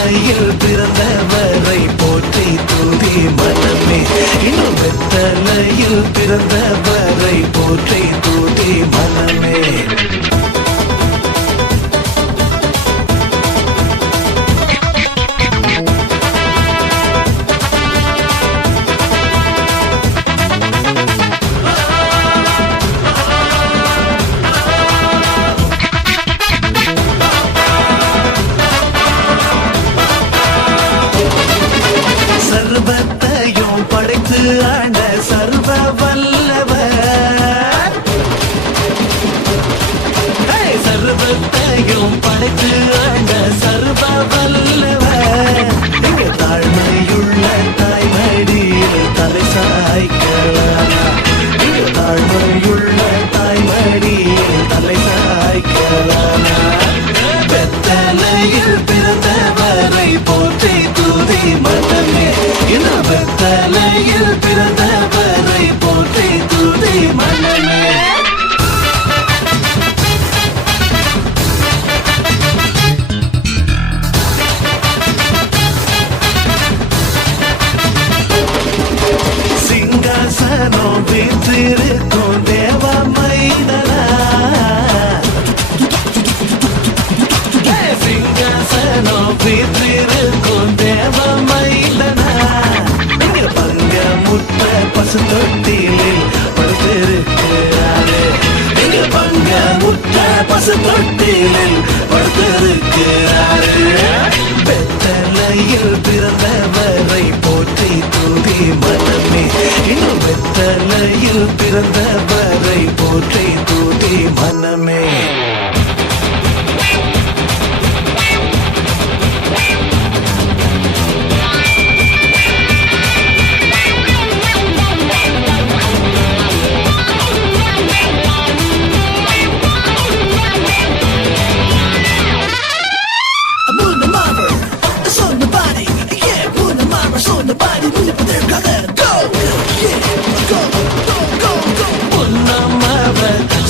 வெத்தலையில் பிறந்தவரை போற்றி துதி மனமே. இன்னும் வெத்தலையில் பிறந்தவரை போற்றி துதி மனமே. சர்வத்தையும் படைத்து ஆண்ட சர்வ வல்லவர், சர்வத்தையும் படைத்து ஆண்ட சர்வ வல்லவர். இங்க தாழ்மையுள்ள தாய்மடியில் தலை சாய்க்கலாம். இங்க தாழ்மையுள்ள தாய்மடியில் தலை சாய்க்கலாம். வெத்தலையில் பிறந்தவரை போற்றி துதி மனமே. இன்னும் வெத்தலையில் பிறந்தவரை போற்றி துதி மனமே. சிங்காசனம் வீற்றிருக்கும் தேவ மைதனா, சிங்காசனம் வீற்றிருக்கும் தேவ மைதனா. இங்க பங்கமுற்ற பசு தொட்டிலில் படுத்திருக்கிறாரு. இங்க பங்கமுற்ற பசு தொட்டிலில் படுத்திருக்கிறாரு. வெத்தலையில் பிறந்தவரை போற்றி துதி மனமே. இன்னும் வெத்தலையில் பிறந்தவரை போற்றி துதி மனமே.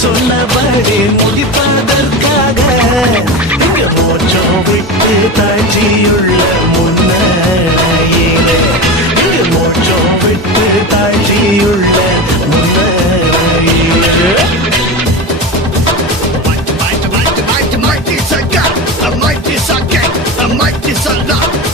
சொன்னபடி முடிப்பதற்காக இங்க மோட்சம் விட்டு தாழ்ச்சியுள்ள முன்னையிலே. இங்க மோட்சம் விட்டு தாழ்ச்சியுள்ள முன்னையிலே. Mighty is a God, a mighty is a king, a mighty is a love.